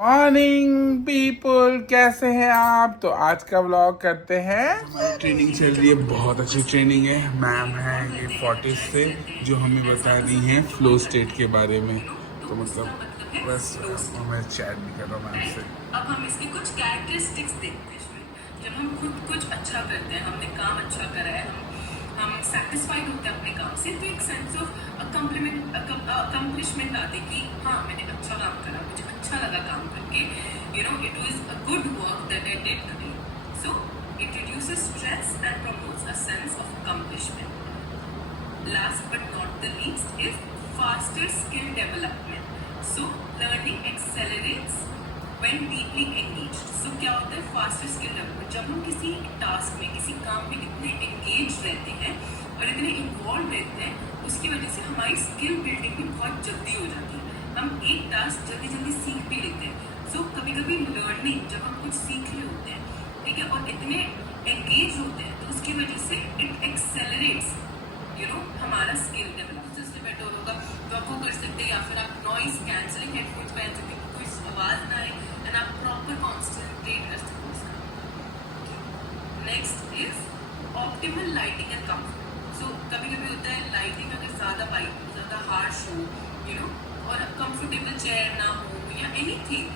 Morning people, कैसे हैं आप। तो आज का व्लॉग करते हैं। हमारी ट्रेनिंग चल रही है, बहुत अच्छी ट्रेनिंग है। मैम है ये 40 से जो हमें बता रही हैं फ्लो स्टेट के बारे में। तो मतलब बस मैं चैट भी कर रहा हूँ मैम से। अब हम इसके कुछ कैरेक्टरिस्टिक्स देखते हैं इसमें। जब हम खुद कुछ अच्छा करते हैं, हमने काम अच्छा करा है, हम सेटिस्फाइड होते हैं अपने काम से, तो एक सेंस ऑफ अकम्पलिशमेंट आती है कि हाँ मैंने अच्छा काम करा, मुझे अच्छा लगा काम करके, it was a good work that I did today. So it reduces stress and promotes a sense of accomplishment. Last but not the least is faster skill development. So learning accelerates when deeply engaged. So क्या होता है faster skill development? जब हम किसी task में, किसी काम में इतने engaged रहते हैं और इतने involved रहते हैं, उसकी वजह से हमारी स्किल बिल्डिंग भी बहुत जल्दी हो जाती है। हम एक टास्क जल्दी जल्दी सीख भी लेते हैं। सो कभी कभी लर्निंग, जब हम कुछ सीख रहे होते हैं, ठीक है, और इतने एंगेज होते हैं, तो उसकी वजह से इट एक्सेलरेट्स हमारा स्किल डेवलप। इससे बेटर होगा तो आप वो कर सकते हैं, या फिर आप नॉइस कैंसलिंग हेडफोन्स पहन सकते हैं, कोई आवाज ना आए एंड आप प्रॉपर कॉन्सेंट्रेट कर सकते हो। Next is optimal lighting and comfort. So कभी कभी होता है लाइटिंग अगर ज़्यादा हार्श हो, और कंफर्टेबल चेयर ना हो या एनीथिंग,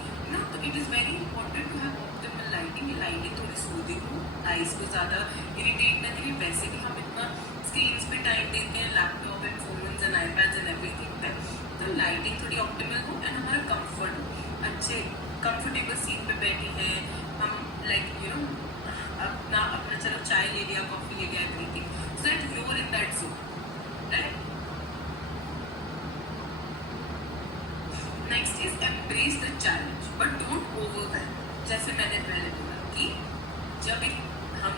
तो it is very important to have optimal lighting. Lighting थोड़ी सूदिंग हो, आइज को ज़्यादा इरिटेट ना करें। वैसे भी हम इतना स्क्रीन्स पे टाइम देते हैं, laptop and phones and iPads and everything पे, तो लाइटिंग थोड़ी ऑप्टिमल हो एंड हमारा कंफर्ट हो। अच्छे कंफर्टेबल सीट पे बैठे हैं हम, अपना चलो चाय ले लिया, कॉफी ले लिया, everything, so that you are in that zone, right. Next is embrace the challenge but don't overwhelm. जैसे मैंने पहले बोला कि जब हम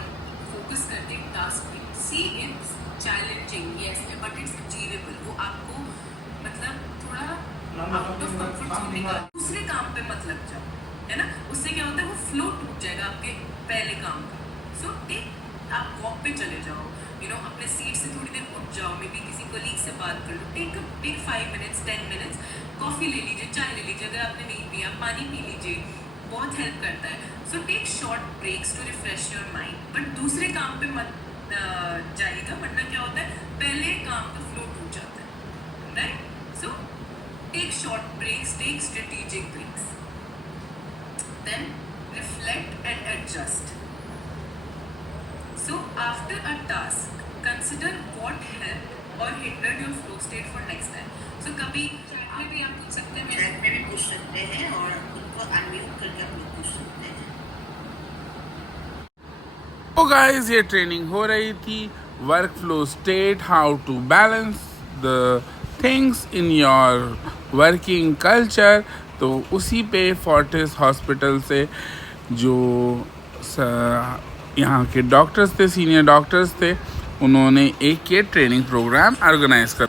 फोकस करते हैं टास्क पे, see it's challenging, yes, but it's achievable. वो आपको मतलब थोड़ा आउट ऑफ कंफर्ट जोन निकाल, दूसरे काम पे मत लग जाओ, है ना। उससे क्या होता है, वो फ्लो टूट जाएगा आपके पहले काम का। सो आप वॉक पे चले जाओ, अपने सीट से थोड़ी देर उठ जाओ, मे बी किसी कलीग से बात कर लो, टेक 5 मिनट्स 10 मिनट्स, कॉफ़ी ले लीजिए, चाय ले लीजिए, अगर आपने नहीं पिया पानी पी लीजिए, बहुत हेल्प करता है। So take short breaks to refresh your mind, but दूसरे काम पे मत जाइएगा, वरना क्या होता है, पहले काम का फ्लो टूट जाता है, right. So take short breaks, take strategic breaks, then reflect and adjust. So after a task, consider what helped or hindered your flow state for next time. So कभी चैट में भी आप पूछ सकते हैं, चैट में भी पूछ सकते हैं और उनको अनम्यूट करके आप लोग पूछ सकते हैं। तो गाइस, ये ट्रेनिंग हो रही थी, work flow state, how to balance the things in your working culture. तो उसी पे फोर्टिस हॉस्पिटल से जो यहाँ के डॉक्टर्स थे, सीनियर डॉक्टर्स थे, उन्होंने एक ये ट्रेनिंग प्रोग्राम ऑर्गेनाइज कर।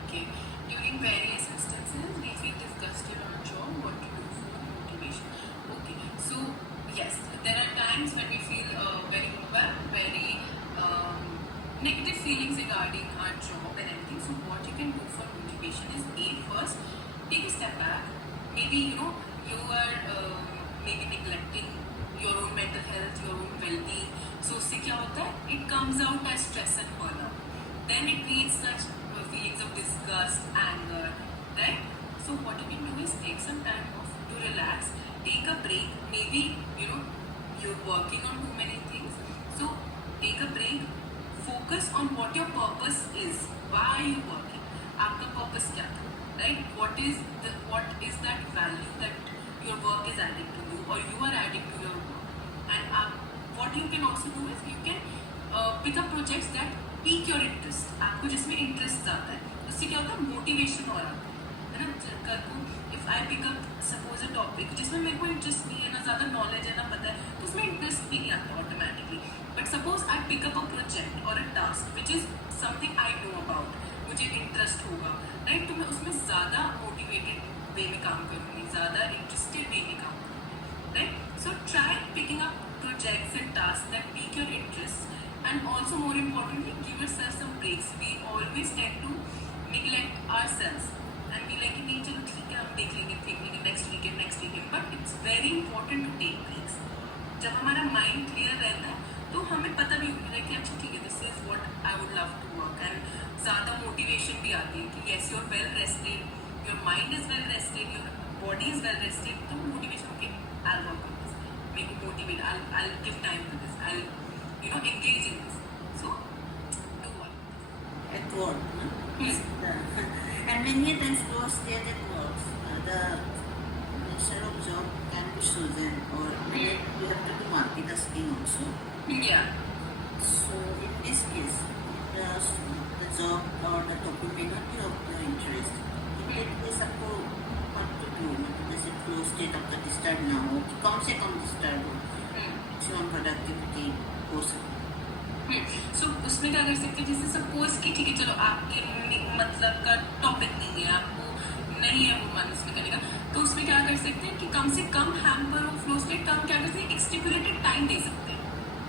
Okay. During various instances, we feel disgusted on a job, what to do for motivation. Okay. So yes, there are times when we feel very overwhelmed, very negative feelings regarding our job and everything. So what you can do for motivation is first take a step back. Maybe you are maybe neglecting your own mental health, your own well-being. So उससे क्या होता है? It comes out as stress and burnout. Then it creates such feelings of disgust, anger, right? So what you can do is take some time off to relax, take a break. Maybe you're working on too many things. So take a break. Focus on what your purpose is. Why are you working? आपका purpose क्या था? Right? What is that value that your work is adding to you, or you are adding to your work? And what you can also do is you can pick up projects that pique your interest. आपको जिसमें interest आता है, उससे क्या होता है, motivation और आता है ना। कल को if I pick up suppose a topic जिसमें मेरे को इंटरेस्ट नहीं है, ना ज़्यादा नॉलेज है, ना पता है, तो उसमें इंटरेस्ट भी नहीं आता automatically. But suppose I pick up a project और a task which is something I know about, मुझे इंटरेस्ट होगा, राइट, तो मैं उसमें ज़्यादा मोटिवेटेड वे में काम करूँगी, ज़्यादा इंटरेस्टेड वे में काम करूँगी, right. So try picking up projects and tasks that pique your interest, and also more importantly, give yourself some breaks. We always tend to neglect ourselves and we like नहीं चलो ठीक है हम देख लेंगे next weekend but it's very important to take breaks. जब हमारा mind clear रहता है तो हमें पता भी होता है कि अच्छा ठीक है this is what I would love to work and ज़्यादा मोटिवेशन भी आती है कि yes you are well rested, your mind is well rested, your body is well rested, तो motivation, okay, I'll work on this, make it motivate, I'll give time to this, I'll engage in this. So do what? At work, no? And many times close state at work, the nature of job can be chosen, or you have to do multitasking also. Yeah. So in this case, the job or the topic may not be of your interest. In that case, आपको what to do? जैसे flow state of the disturb ना हो, कि कम से कम disturb हो, maximum productivity हो सके. सो उसमें क्या कर सकते हैं, जैसे सपोज कि ठीक है चलो आपके मतलब का टॉपिक नहीं है, आपको नहीं है वो मन उसमें करने का, तो उसमें क्या कर सकते हैं कि कम से कम हैम्पर और फ्लो स्टेट का हम क्या कर सकते हैं, एक स्टिपुलेटेड टाइम दे सकते हैं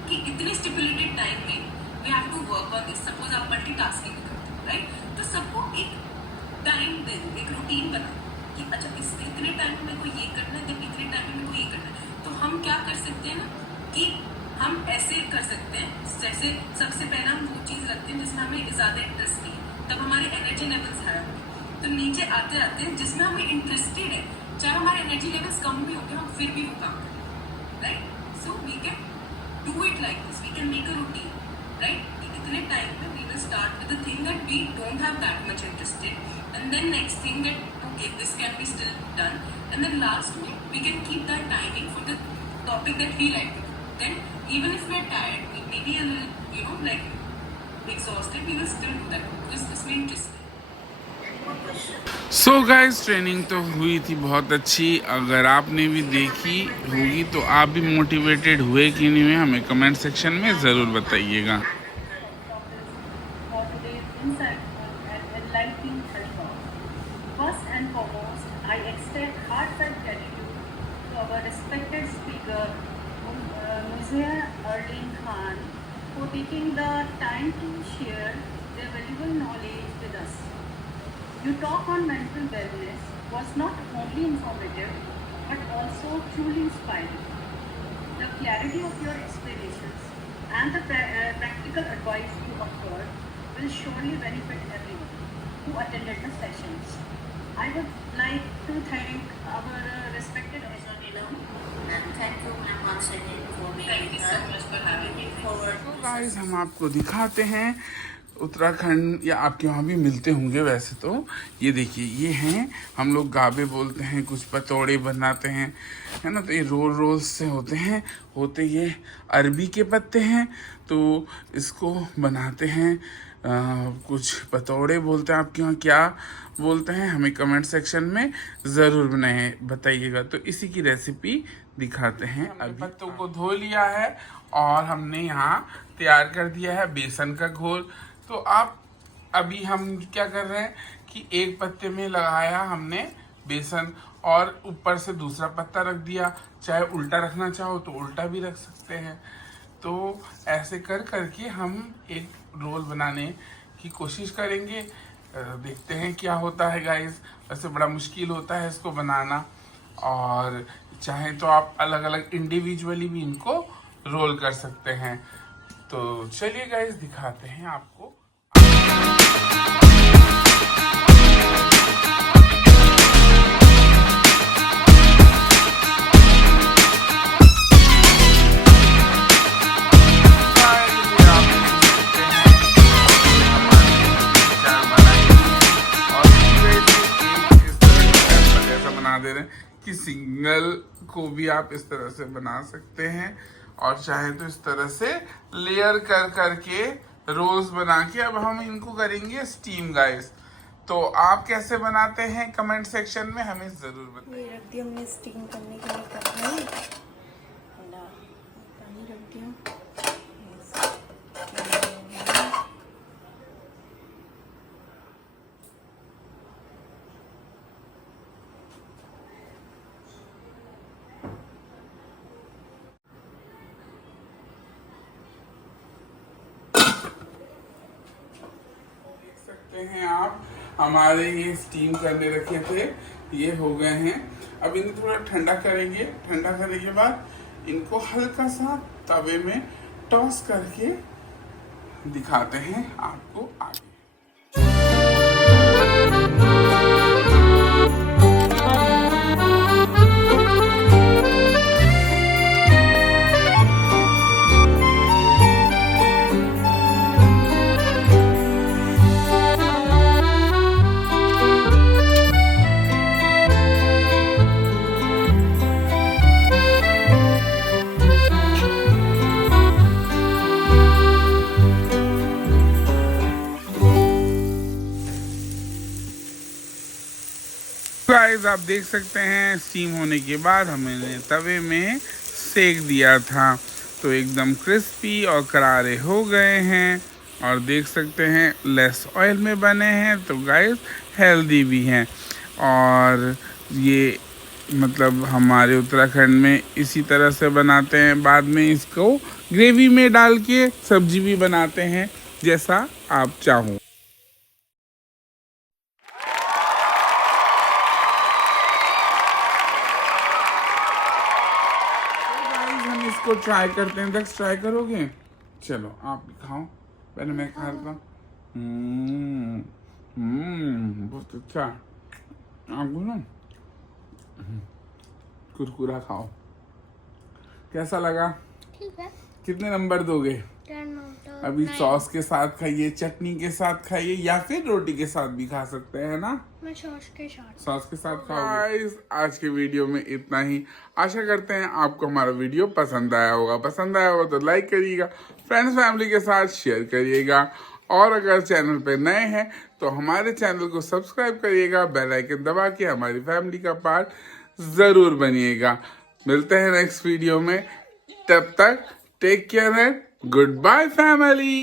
कि इतने स्टिपुलेटेड टाइम में we have to work on this. Suppose आप मल्टीटास्किंग करते हो राइट, तो सबको एक टाइम दे दो, एक रूटीन बना कि अच्छा इतने टाइम में मेरे को ये करना है, देन इतने टाइम में मेरे को ये करना है. तो हम क्या कर सकते हैं ना कि हम ऐसे कर सकते हैं, जैसे सबसे पहला हम वो चीज़ रखते हैं जिसमें हमें ज़्यादा इंटरेस्ट नहीं है, तब हमारे एनर्जी लेवल्स हाई होंगे. तो नीचे आते आते हैं जिसमें हमें इंटरेस्टेड है, चाहे हमारे एनर्जी लेवल्स कम भी होंगे, हम फिर भी वो काम करें right. So we can do it like this, we can make a routine right. इतने टाइम में we will start with the thing that we don't have that much interested, and then next thing that okay this can be still done, and then last we can keep that timing for the topic that we like to do. Then even if we are tired, we may be a little like exhausted, we will still do that because this may interesting. Any more question? So guys training तो हुई थी बहुत अच्छी. अगर आपने भी देखी होगी तो आप भी मोटिवेटेड हुए कि नहीं हुए, हमें कमेंट सेक्शन में ज़रूर बताइएगा. For today's insight and enlightening talk. First and foremost, I extend heartfelt gratitude to our respected speaker, Muzia Arlene Khan, for taking the time to share their valuable knowledge with us. Your talk on mental wellness was not only informative but also truly inspiring. The clarity of your explanations and the practical advice you offered will surely benefit everyone who attended the sessions. I would like to thank our respected And thank you ma'am once again for Thank making you so much for having me. forward. तो guys हम आपको दिखाते हैं उत्तराखंड, या आपके वहाँ भी मिलते होंगे वैसे तो. ये देखिए, ये हैं, हम लोग गाबे बोलते हैं, कुछ पतौड़े बनाते हैं, है ना. तो ये रोल से होते ये अरबी के पत्ते हैं, तो इसको बनाते हैं. कुछ पतौड़े बोलते हैं, आपके यहाँ क्या बोलते हैं हमें कमेंट सेक्शन में ज़रूर बताइएगा. तो इसी की रेसिपी दिखाते हैं. अभी पत्तों को धो लिया है और हमने यहाँ तैयार कर दिया है बेसन का घोल. तो आप अभी हम क्या कर रहे हैं कि एक पत्ते में लगाया हमने बेसन और ऊपर से दूसरा पत्ता रख दिया. चाहे उल्टा रखना चाहो तो उल्टा भी रख सकते हैं. तो ऐसे करके हम एक रोल बनाने की कोशिश करेंगे. देखते हैं क्या होता है गाइस. वैसे बड़ा मुश्किल होता है इसको बनाना, और चाहें तो आप अलग अलग इंडिविजुअली भी इनको रोल कर सकते हैं. तो चलिए गाइस दिखाते हैं आपको. दे रहे हैं कि सिंगल को भी आप इस तरह से बना सकते हैं, और चाहे तो इस तरह से लेयर करके रोल्स बना के अब हम इनको करेंगे स्टीम गाइस. तो आप कैसे बनाते हैं कमेंट सेक्शन में हमें जरूर बताइए. ये रख दिया हमने स्टीम करने के लिए कढ़ाई, पानी रख दिया. हैं आप हमारे ये स्टीम करने रखे थे, ये हो गए हैं। अब इन्हें थोड़ा ठंडा करेंगे। ठंडा करने के बाद इनको हल्का सा तवे में टॉस करके दिखाते हैं आपको आगे। गाइस आप देख सकते हैं स्टीम होने के बाद हमने तवे में सेक दिया था, तो एकदम क्रिस्पी और करारे हो गए हैं। और देख सकते हैं लेस ऑयल में बने हैं, तो गाइस हेल्दी भी हैं। और ये मतलब हमारे उत्तराखंड में इसी तरह से बनाते हैं। बाद में इसको ग्रेवी में डाल के सब्जी भी बनाते हैं, जैसा आप चाहो। इसको ट्राई करते हैं। तक ट्राई करोगे? चलो आप भी खाओ, पहले मैं खा रहा हूँ। बहुत अच्छा। आप बोलो कुरकुरा खाओ। कैसा लगा? ठीक है। कितने नंबर दोगे? 10 out of अभी 9। सॉस के साथ खाइए, चटनी के साथ खाइए, या फिर रोटी के साथ भी खा सकते हैं ना। मैं सॉस के साथ। सॉस के साथ खाओगे। गाइस आज के वीडियो में इतना ही। आशा करते हैं आपको हमारा वीडियो पसंद आया होगा। पसंद आया होगा तो लाइक करिएगा, फ्रेंड्स फैमिली के साथ शेयर करिएगा। और अगर चैनल पे नए हैं तो हमारे चैनल को सब्सक्राइब करिएगा, बेल आइकन दबा के हमारी फैमिली का पार्ट ज़रूर बनिएगा। मिलते हैं नेक्स्ट वीडियो में, तब तक take care and good bye family.